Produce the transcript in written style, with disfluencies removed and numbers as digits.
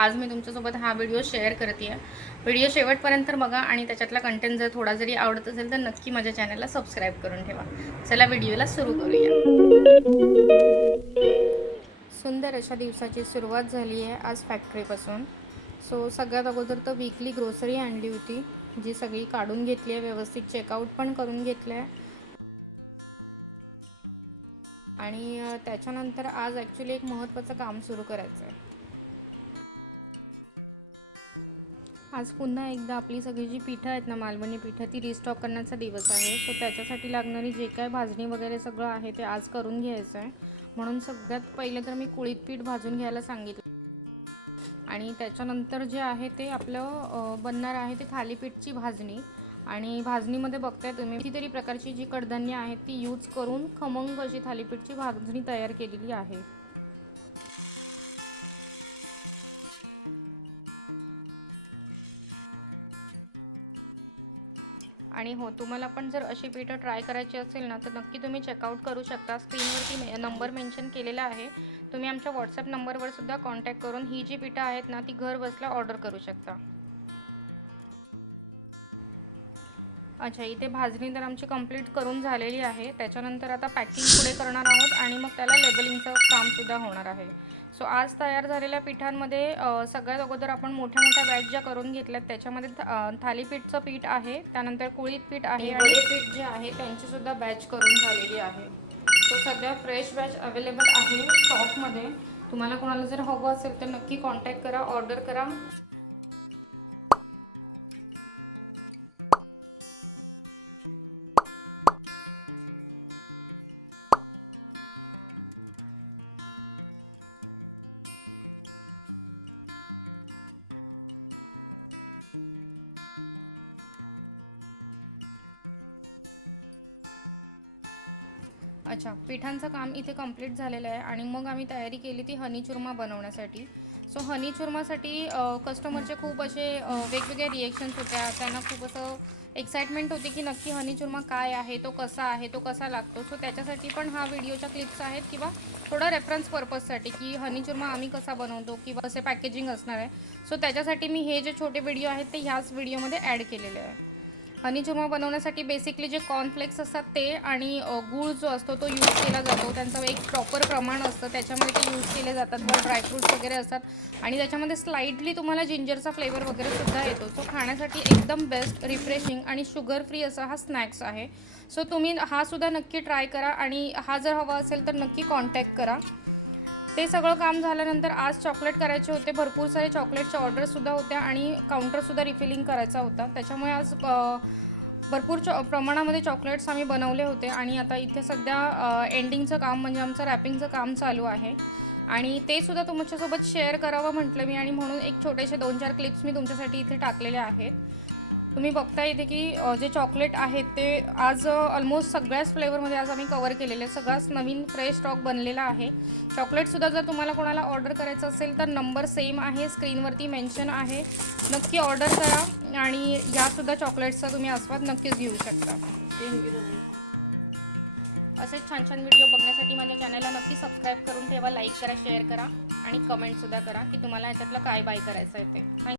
आज मी तुमच्यासोबत हा व्हिडिओ शेअर करते आहे। व्हिडिओ शेवटपर्यंत बघा आणि त्याच्यातला कंटेंट जर थोडा जरी आवडत असेल तर नक्की माझ्या चॅनलला सबस्क्राईब करून ठेवा। चला व्हिडिओला सुरू करूया। सुंदर अशा दिवसाची सुरुवात झाली आहे आज फॅक्टरीपासून। सो सगळ्यात अगोदर तर वीकली ग्रोसरी आणली होती, जी सगळी काढून घेतली आहे, व्यवस्थित चेकआउट पण करून घेतलं आहे। आणि त्याच्यानंतर आज ॲक्च्युली एक महत्त्वाचं काम सुरू करायचं आहे। आज पुन्हा एकदा आपली सगळी जी पिठं आहेत ना, मालवणी पिठं, ती रिस्टॉक करण्याचा दिवस आहे। सो त्याच्यासाठी लागणारी जे काय भाजणी वगैरे सगळं आहे ते आज करून घ्यायचं आहे। म्हणून सगळ्यात पहिले तर मी कुळीत पीठ भाजून घ्यायला सांगितलं आणि त्याच्यानंतर जे आहे ते आपलं बनणार आहे ते थालीपीठची भाजणी। आणि भाजणीमध्ये बघताय तुम्ही कितीतरी प्रकारची जी कडधान्य आहेत ती यूज करून खमंग अशी थालीपीठची भाजणी तयार केलेली आहे। आणि हो, तुम्हाला पण जर अशी पिठं ट्राय करायची असेल ना तर नक्की तुम्ही चेकआउट करू शकता। स्क्रीनवरती नंबर मेन्शन केलेला आहे, तुम्ही आमच्या व्हॉट्सअप नंबरवर सुद्धा कॉन्टॅक्ट करून ही जी पिठं आहेत ना ती घर बसल्या ऑर्डर करू शकता। अच्छा, इथे भाजणी तर आमची कंप्लीट करून झालेली आहे। त्याच्यानंतर आता पॅकिंग पुढे करणार आहोत आणि मग त्याला लेबलिंगचं कामसुद्धा होणार आहे। सो आज तयार झालेल्या पिठांमध्ये सगळ्यात अगोदर आपण मोठ्या मोठ्या बॅच ज्या करून घेतल्यात त्याच्यामध्ये थालीपीठचं पीठ आहे, त्यानंतर कुळीत पीठ आहे आणि वडे पीठ जे आहे त्यांचीसुद्धा बॅच करून झालेली आहे। सो सध्या फ्रेश बॅच अवेलेबल आहे स्टॉकमध्ये। तुम्हाला कोणाला जर हवं असेल तर नक्की कॉन्टॅक्ट करा, ऑर्डर करा। अच्छा, पिठांचं काम इथे कंप्लीट झालेलं आहे आणि मग आम्ही तयारी केली ती हनी चुरमा बनवण्यासाठी। सो हनी चुरमासाठी कस्टमरचे खूप असे वेगवेगळे रिएक्शन्स होत्या। त्यांना खूप असं एक्साइटमेंट होती की नक्की हनी चुरमा काय आहे, तो कसा आहे, तो कसा लागतो। सो त्याच्यासाठी पण हा व्हिडिओच्या क्लिप्स आहेत किंवा थोडं रेफरन्स पर्पजसाठी की हनी चुरमा आम्ही कसा बनवतो किंवा असे पॅकेजिंग असणार आहे। सो त्याच्यासाठी मी हे जे छोटे व्हिडिओ आहेत ते ह्याच व्हिडिओमध्ये ॲड केलेले आहे। हनी चुरमा बनवण्यासाठी बेसिकली जे कॉर्नफ्लेक्स असतात ते आणि गूळ जो असतो तो यूज केला जातो। त्यांचं एक प्रॉपर प्रमाण असतं, त्याच्यामध्ये ते यूज केले जातात। वर ड्रायफ्रूट्स वगैरे असतात आणि त्याच्यामध्ये स्लाइटली तुम्हाला जिंजरचा फ्लेवर वगैरे सुद्धा येतो। सो खाण्यासाठी एकदम बेस्ट, रिफ्रेशिंग आणि शुगर फ्री असा हा स्नॅक्स आहे। सो तुम्ही हा सुद्धा नक्की ट्राय करा आणि हा जर हवा असेल तर नक्की कॉन्टॅक्ट करा। ते सगळं काम झाल्यानंतर आज चॉकलेट करायचे होते, भरपूर सारे चॉकलेटच्या ऑर्डरसुद्धा होत्या आणि काउंटरसुद्धा रिफिलिंग करायचा होता। त्याच्यामुळे आज भरपूर प्रमाणामध्ये चॉकलेट्स आम्ही बनवले होते आणि आता इथे सध्या एंडिंगचं काम म्हणजे आमचं रॅपिंगचं काम चालू आहे आणि ते सुद्धा तुमच्यासोबत शेअर करावं म्हटलं मी आणि म्हणून एक छोटेसे 2-4 क्लिप्स मी तुमच्यासाठी इथे टाकलेले आहेत। तुम्ही बघता इथे की जे चॉकलेट आहेत ते आज ऑलमोस्ट सगळ्याच फ्लेवरमध्ये आज आम्ही कवर केलेले, सगळाच नवीन फ्रेश स्टॉक बनलेला आहे। चॉकलेटसुद्धा जर तुम्हाला कोणाला ऑर्डर करायचं असेल तर नंबर सेम आहे, स्क्रीनवरती मेन्शन आहे, नक्की ऑर्डर करा आणि यासुद्धा चॉकलेट्सचा तुम्ही आस्वाद नक्कीच घेऊ शकता। असेच छान छान व्हिडिओ बघण्यासाठी माझ्या चॅनलला नक्की सबस्क्राईब करून ठेवा, लाईक करा, शेअर करा आणि कमेंटसुद्धा करा की तुम्हाला ह्याच्यातलं काय बाय करायचं आहे ते।